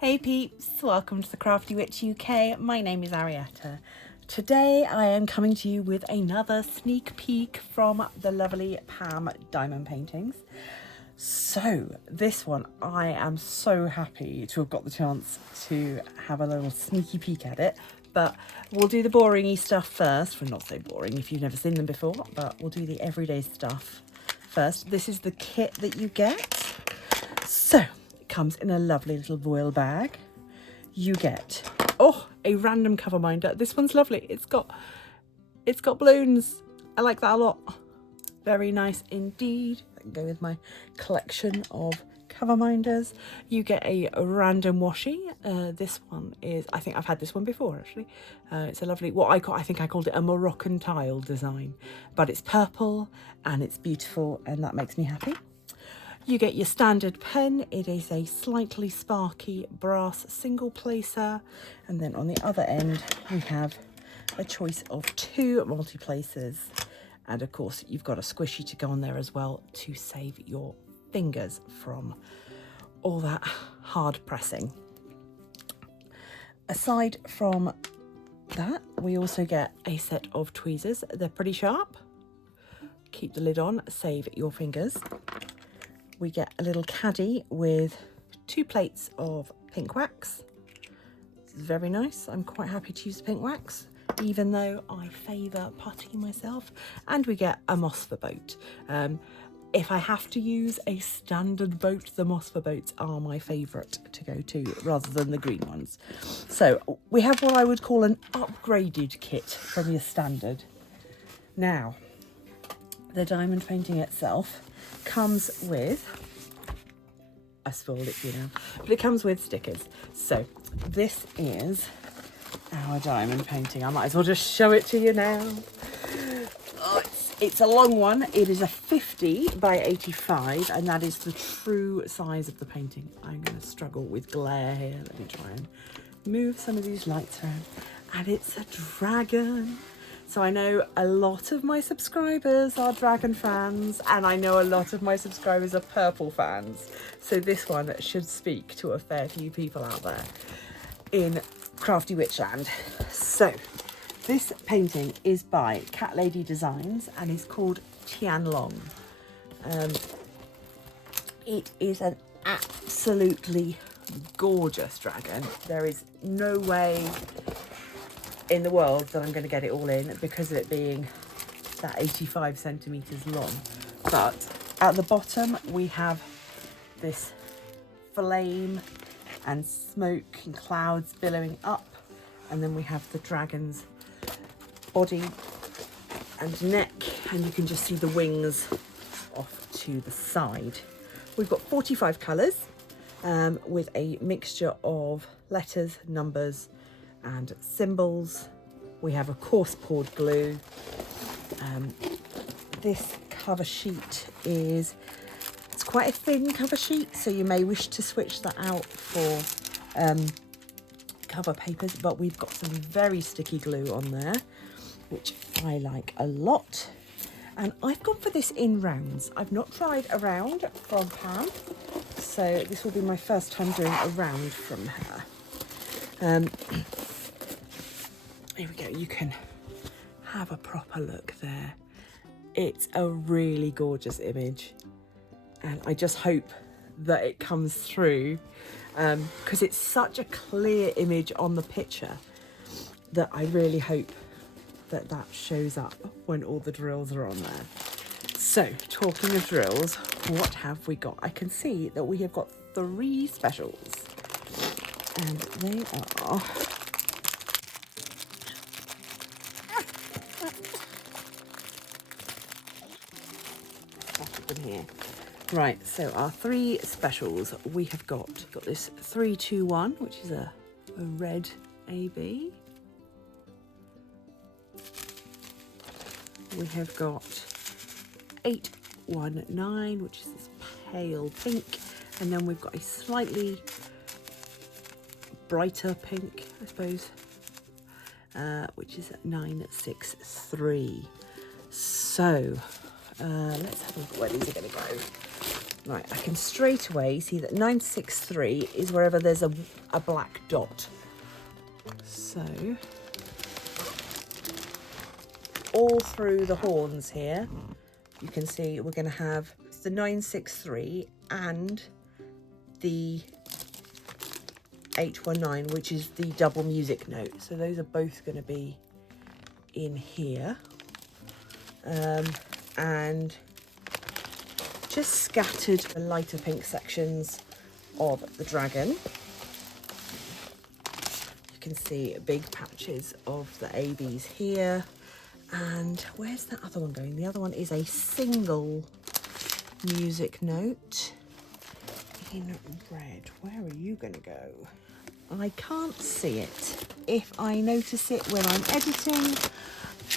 Hey peeps, welcome to the Crafty Witch UK. My name is Arietta. Today I am coming to you with another sneak peek from the lovely P.A.M diamond paintings. So this one, I am so happy to have got the chance to have a little sneaky peek at it, but we'll do the boring-y stuff first. Well, not so boring if you've never seen them before, but we'll do the everyday stuff first. This is the kit that you get. So comes in a lovely little voile bag. You get a random cover minder. This one's lovely. It's got balloons. I like that a lot. Very nice indeed. I can go with my collection of cover minders. You get a random washi. This one is, I think I've had this one before actually. It's a lovely, I think I called it a Moroccan tile design, but it's purple and it's beautiful and that makes me happy. You get your standard pen. It is a slightly sparky brass single placer. And then on the other end, we have a choice of 2 multi-placers. And of course, you've got a squishy to go on there as well to save your fingers from all that hard pressing. Aside from that, we also get a set of tweezers. They're pretty sharp. Keep the lid on, save your fingers. We get a little caddy with 2 plates of pink wax. This is very nice. I'm quite happy to use the pink wax, even though I favour putty myself. And we get a Mosfer boat. If I have to use a standard boat, the Mosfer boats are my favourite to go to rather than the green ones. So we have what I would call an upgraded kit from your standard. Now, the diamond painting itself comes with, I spoiled it for you now, but it comes with stickers. So this is our diamond painting. I might as well just show it to you now. Oh, it's a long one. It is a 50 by 85 and that is the true size of the painting. I'm going to struggle with glare here. Let me try and move some of these lights around. And it's a dragon. So I know a lot of my subscribers are dragon fans and I know a lot of my subscribers are purple fans. So this one should speak to a fair few people out there in Crafty Witch land. So this painting is by Cat Lady Designs and is called Tianlong. It is an absolutely gorgeous dragon. There is no way in the world that I'm going to get it all in because of it being that 85 centimeters long. But at the bottom we have this flame and smoke and clouds billowing up, and then we have the dragon's body and neck, and you can just see the wings off to the side. We've got 45 colours with a mixture of letters, numbers and symbols. We have a coarse poured glue. This cover sheet it's quite a thin cover sheet, so you may wish to switch that out for cover papers, but we've got some very sticky glue on there, which I like a lot. And I've gone for this in rounds. I've not tried a round from P.A.M, so this will be my first time doing a round from her. Here we go, you can have a proper look there. It's a really gorgeous image and I just hope that it comes through because it's such a clear image on the picture that I really hope that that shows up when all the drills are on there. So talking of drills, what have we got? I can see that we have got 3 specials and they are here. Right, so our 3 specials, we have got this 321, which is a red AB. We have got 819, which is this pale pink, and then we've got a slightly brighter pink, I suppose, which is 963. So let's have a look at where these are going to go. Right, I can straight away see that 963 is wherever there's a black dot. So, all through the horns here, you can see we're going to have the 963 and the 819, which is the double music note. So those are both going to be in here. And just scattered the lighter pink sections of the dragon. You can see big patches of the ABs here. And where's that other one going? The other one is a single music note in red. Where are you going to go? I can't see it. If I notice it when I'm editing,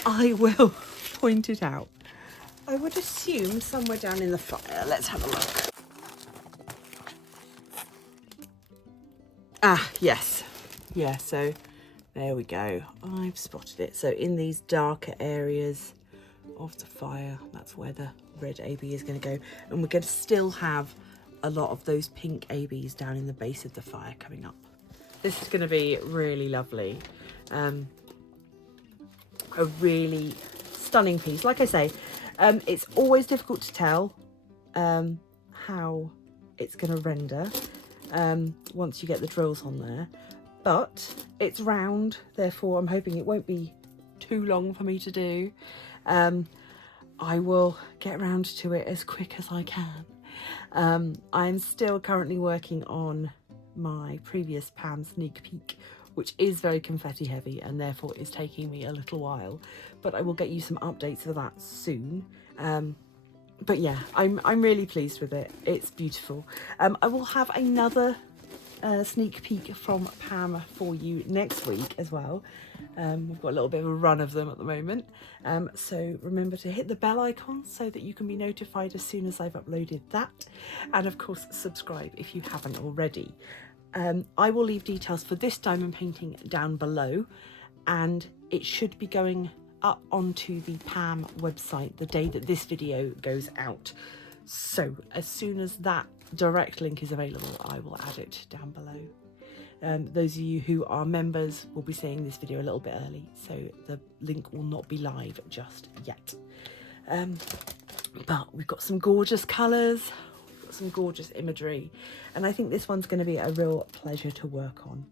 I will point it out. I would assume somewhere down in the fire. Let's have a look. Ah, yes. Yeah, so there we go. I've spotted it. So in these darker areas of the fire, that's where the red AB is going to go. And we're going to still have a lot of those pink ABs down in the base of the fire coming up. This is going to be really lovely. A really stunning piece. Like I say, it's always difficult to tell how it's going to render once you get the drills on there, but it's round, therefore I'm hoping it won't be too long for me to do. I will get around to it as quick as I can. I'm still currently working on my previous P.A.M sneak peek, which is very confetti heavy and therefore is taking me a little while, but I will get you some updates of that soon. But yeah, I'm really pleased with it. It's beautiful. I will have another sneak peek from P.A.M for you next week as well. We've got a little bit of a run of them at the moment. So remember to hit the bell icon so that you can be notified as soon as I've uploaded that. And of course, subscribe if you haven't already. I will leave details for this diamond painting down below, and it should be going up onto the P.A.M website the day that this video goes out. So as soon as that direct link is available, I will add it down below. Those of you who are members will be seeing this video a little bit early, so the link will not be live just yet. But we've got some gorgeous colours, we've got some gorgeous imagery, and I think this one's going to be a real pleasure to work on.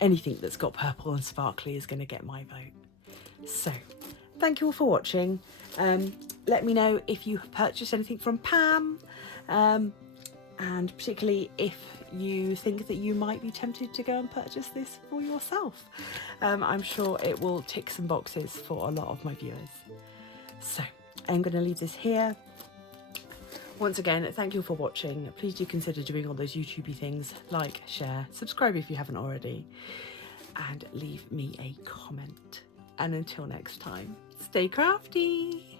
Anything that's got purple and sparkly is going to get my vote. So thank you all for watching. Let me know if you have purchased anything from P.A.M, and particularly if you think that you might be tempted to go and purchase this for yourself. I'm sure it will tick some boxes for a lot of my viewers. So I'm going to leave this here. Once again, thank you for watching. Please do consider doing all those YouTubey things, like, share, subscribe if you haven't already, and leave me a comment. And until next time, stay crafty!